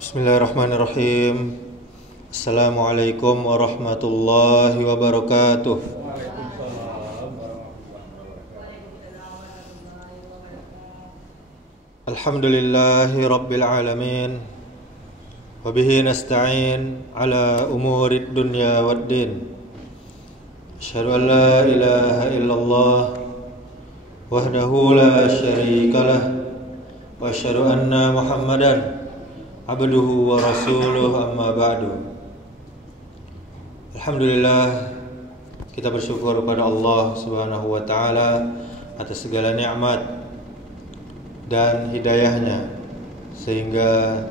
Bismillahirrahmanirrahim. Assalamualaikum warahmatullahi wabarakatuh. Alhamdulillahi rabbil alamin. Wabihi nasta'in ala umurid dunya waddin. Asyhadu an la ilaha illallah wahdahu la syarikalah wa asyhadu anna Muhammadan abduhu wa rasuluh, amma ba'du. Alhamdulillah, kita bersyukur kepada Allah Subhanahu wa taala atas segala nikmat dan hidayahnya sehingga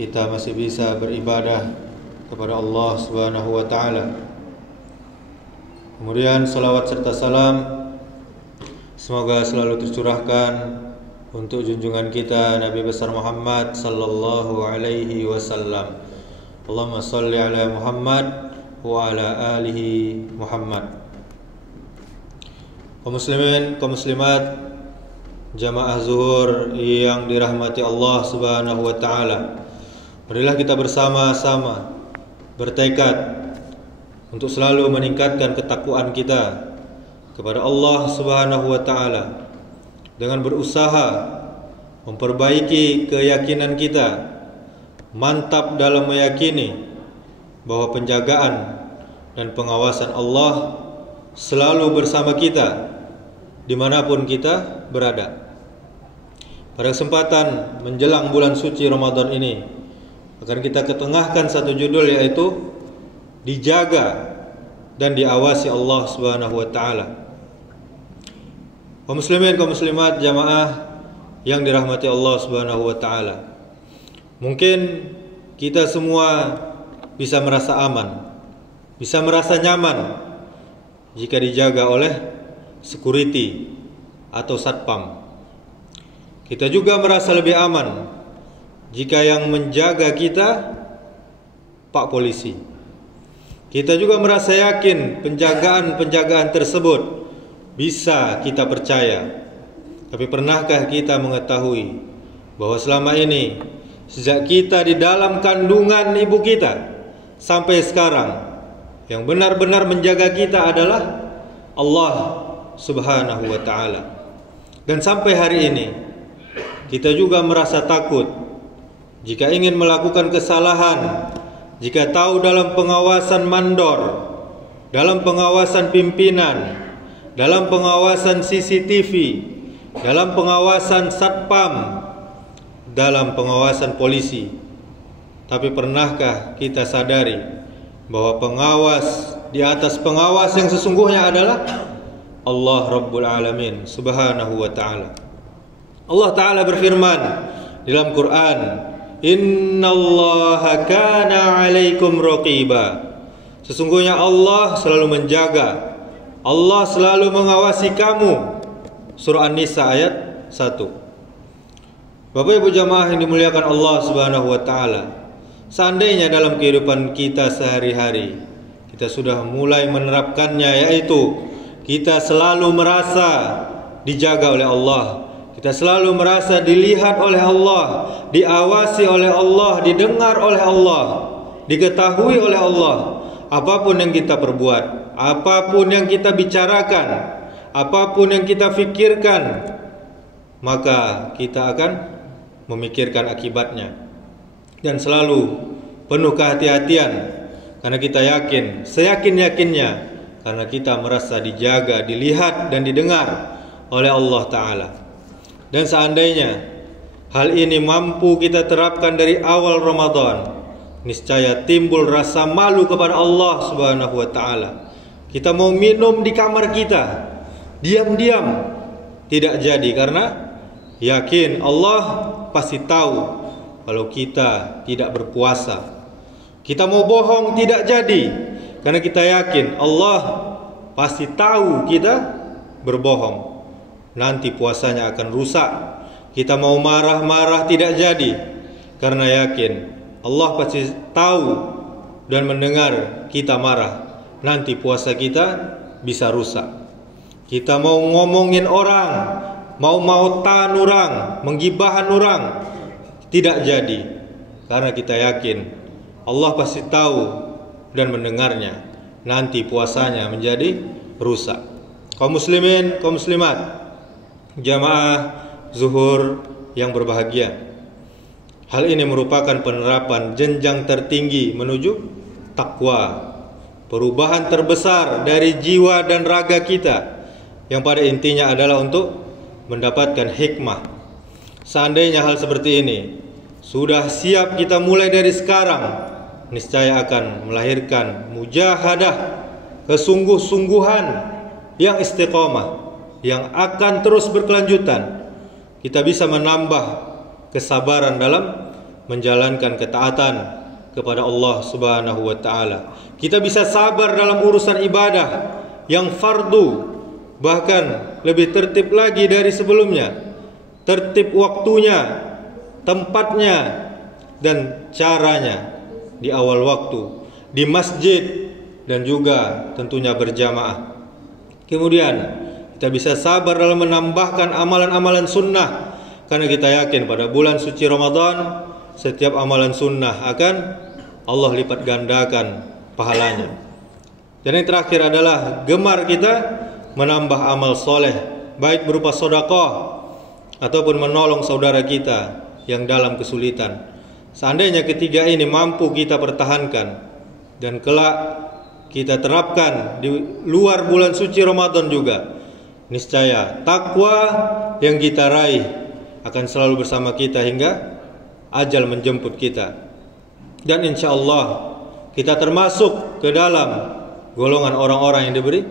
kita masih bisa beribadah kepada Allah Subhanahu wa taala. Kemudian salawat serta salam semoga selalu tercurahkan untuk junjungan kita Nabi besar Muhammad sallallahu alaihi wasallam. Allahumma shalli ala Muhammad wa ala alihi Muhammad. Kaum muslimin, kaum muslimat, jamaah zuhur yang dirahmati Allah Subhanahu wa taala. Marilah kita bersama-sama bertekad untuk selalu meningkatkan ketakwaan kita kepada Allah Subhanahu wa taala dengan berusaha memperbaiki keyakinan kita, mantap dalam meyakini bahwa penjagaan dan pengawasan Allah selalu bersama kita dimanapun kita berada. Pada kesempatan menjelang bulan suci Ramadan ini akan kita ketengahkan satu judul, yaitu dijaga dan diawasi Allah Subhanahu wa taala. Kaum muslimin, kaum muslimat, jamaah yang dirahmati Allah Subhanahu wa taala. Mungkin kita semua bisa merasa aman, bisa merasa nyaman jika dijaga oleh security atau satpam. Kita juga merasa lebih aman jika yang menjaga kita Pak Polisi. Kita juga merasa yakin penjagaan-penjagaan tersebut bisa kita percaya. Tapi pernahkah kita mengetahui bahwa selama ini, sejak kita di dalam kandungan ibu kita sampai sekarang, yang benar-benar menjaga kita adalah Allah Subhanahu wa taala. Dan sampai hari ini kita juga merasa takut jika ingin melakukan kesalahan, jika tahu dalam pengawasan mandor, dalam pengawasan pimpinan, dalam pengawasan CCTV, dalam pengawasan satpam, dalam pengawasan polisi. Tapi pernahkah kita sadari bahwa pengawas di atas pengawas yang sesungguhnya adalah Allah Rabbul Alamin Subhanahu wa ta'ala. Allah Ta'ala berfirman dalam Quran, Innallaha kana alaikum raqiba. Sesungguhnya Allah selalu menjaga, Allah selalu mengawasi kamu. Surah An-Nisa ayat 1. Bapak Ibu jamaah yang dimuliakan Allah Subhanahu wa taala, seandainya dalam kehidupan kita sehari-hari kita sudah mulai menerapkannya, yaitu kita selalu merasa dijaga oleh Allah, kita selalu merasa dilihat oleh Allah, diawasi oleh Allah, didengar oleh Allah, diketahui oleh Allah. Apapun yang kita perbuat, apapun yang kita bicarakan, apapun yang kita fikirkan, maka kita akan memikirkan akibatnya. Dan selalu penuh kehati-hatian, karena kita yakin, seyakin-yakinnya, karena kita merasa dijaga, dilihat dan didengar oleh Allah Ta'ala. Dan seandainya hal ini mampu kita terapkan dari awal Ramadan, niscaya timbul rasa malu kepada Allah Subhanahu wa taala. Kita mau minum di kamar kita, diam-diam tidak jadi, karena yakin Allah pasti tahu kalau kita tidak berpuasa. Kita mau bohong tidak jadi, karena kita yakin Allah pasti tahu kita berbohong. Nanti puasanya akan rusak. Kita mau marah-marah tidak jadi, karena yakin Allah pasti tahu dan mendengar kita marah. Nanti puasa kita bisa rusak. Kita mau ngomongin orang, mau mautan orang, menggibahan orang, tidak jadi, karena kita yakin Allah pasti tahu dan mendengarnya. Nanti puasanya menjadi rusak. Kaum muslimin, kaum muslimat, jamaah zuhur yang berbahagia, hal ini merupakan penerapan jenjang tertinggi menuju takwa, perubahan terbesar dari jiwa dan raga kita, yang pada intinya adalah untuk mendapatkan hikmah. Seandainya hal seperti ini sudah siap kita mulai dari sekarang, niscaya akan melahirkan mujahadah, kesungguh-sungguhan yang istiqomah, yang akan terus berkelanjutan. Kita bisa menambah kesabaran dalam menjalankan ketaatan kepada Allah Subhanahu wa taala. Kita bisa sabar dalam urusan ibadah yang fardu, bahkan lebih tertib lagi dari sebelumnya. Tertib waktunya, tempatnya, dan caranya di awal waktu, di masjid, dan juga tentunya berjamaah. Kemudian kita bisa sabar dalam menambahkan amalan-amalan sunnah, karena kita yakin pada bulan suci Ramadan setiap amalan sunnah akan Allah lipat gandakan pahalanya. Dan yang terakhir adalah gemar kita menambah amal soleh, baik berupa sedekah ataupun menolong saudara kita yang dalam kesulitan. Seandainya ketiga ini mampu kita pertahankan dan kelak kita terapkan di luar bulan suci Ramadan juga, niscaya takwa yang kita raih akan selalu bersama kita hingga ajal menjemput kita. Dan insya Allah kita termasuk ke dalam golongan orang-orang yang diberi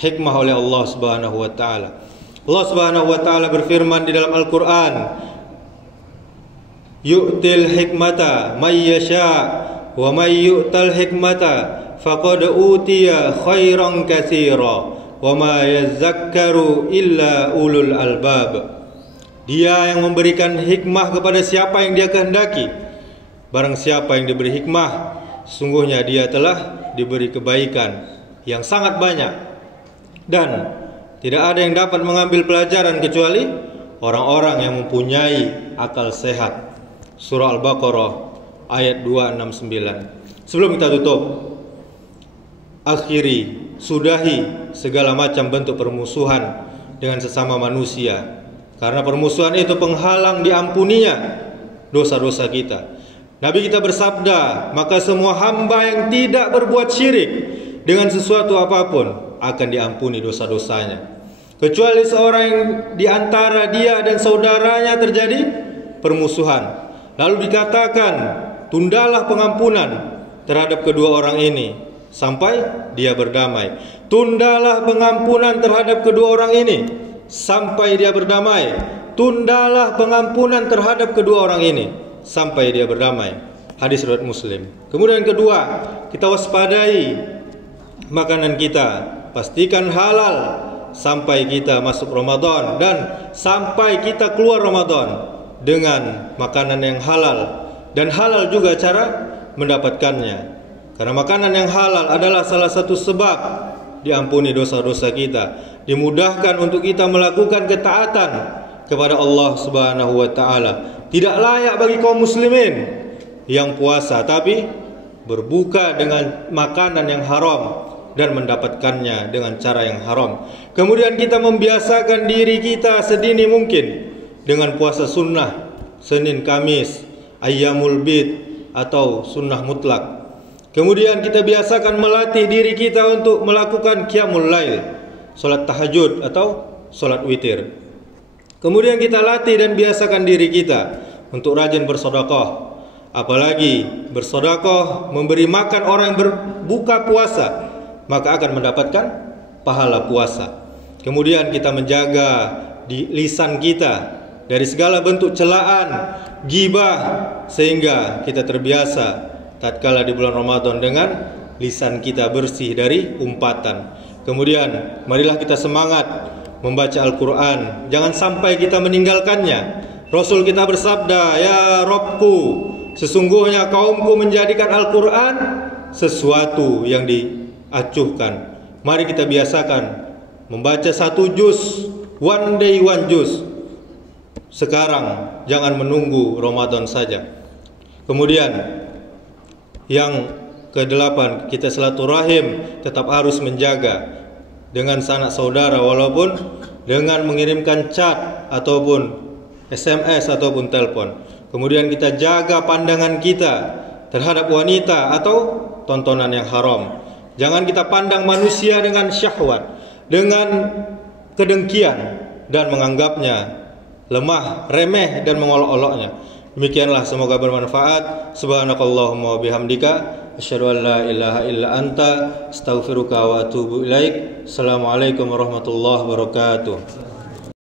hikmah oleh Allah Subhanahu wa taala. Allah Subhanahu wa taala berfirman di dalam Al-Qur'an, yu'til hikmata may yasha wa may yu'tal hikmata faqad utiya khairan katsira wa ma yazakkaru illa ulul albab. Dia yang memberikan hikmah kepada siapa yang dia kehendaki. Barang siapa yang diberi hikmah, sungguhnya dia telah diberi kebaikan yang sangat banyak, dan tidak ada yang dapat mengambil pelajaran kecuali orang-orang yang mempunyai akal sehat. Surah Al-Baqarah ayat 269. Sebelum kita tutup, akhiri, sudahi segala macam bentuk permusuhan dengan sesama manusia, karena permusuhan itu penghalang diampuninya dosa-dosa kita. Nabi kita bersabda, maka semua hamba yang tidak berbuat syirik dengan sesuatu apapun akan diampuni dosa-dosanya, kecuali seorang yang di antara dia dan saudaranya terjadi permusuhan. Lalu dikatakan, tundalah pengampunan terhadap kedua orang ini sampai dia berdamai. Tundalah pengampunan terhadap kedua orang ini sampai dia berdamai. Tundalah pengampunan terhadap kedua orang ini sampai dia berdamai. Hadis riwayat Muslim. Kemudian kedua, kita waspadai makanan kita, pastikan halal sampai kita masuk Ramadan dan sampai kita keluar Ramadan dengan makanan yang halal, dan halal juga cara mendapatkannya, karena makanan yang halal adalah salah satu sebab diampuni dosa-dosa kita, dimudahkan untuk kita melakukan ketaatan kepada Allah Subhanahu wa taala. Tidak layak bagi kaum muslimin yang puasa tapi berbuka dengan makanan yang haram dan mendapatkannya dengan cara yang haram. Kemudian kita membiasakan diri kita sedini mungkin dengan puasa sunnah, Senin Kamis, Ayyamul Bid atau sunnah mutlak. Kemudian kita biasakan melatih diri kita untuk melakukan qiyamul lail, salat tahajud atau salat witir. Kemudian kita latih dan biasakan diri kita untuk rajin bersedekah, apalagi bersedekah memberi makan orang yang berbuka puasa, maka akan mendapatkan pahala puasa. Kemudian kita menjaga di lisan kita dari segala bentuk celaan, ghibah, sehingga kita terbiasa tatkala di bulan Ramadan dengan lisan kita bersih dari umpatan. Kemudian marilah kita semangat membaca Al-Quran, jangan sampai kita meninggalkannya. Rasul kita bersabda, ya Rabbku, sesungguhnya kaumku menjadikan Al-Quran sesuatu yang diacuhkan. Mari kita biasakan membaca 1 juz, one day 1 juz. Sekarang, jangan menunggu Ramadan saja. Kemudian yang kedelapan, kita silaturahim tetap harus menjaga dengan sanak saudara, walaupun dengan mengirimkan chat ataupun SMS ataupun telepon. Kemudian kita jaga pandangan kita terhadap wanita atau tontonan yang haram. Jangan kita pandang manusia dengan syahwat, dengan kedengkian dan menganggapnya lemah, remeh dan mengolok-oloknya. Demikianlah, semoga bermanfaat. Subhanakallahumma wa bihamdika asyhadu an la ilaha illa anta astaghfiruka wa atubu ilaik. Assalamualaikum warahmatullahi wabarakatuh.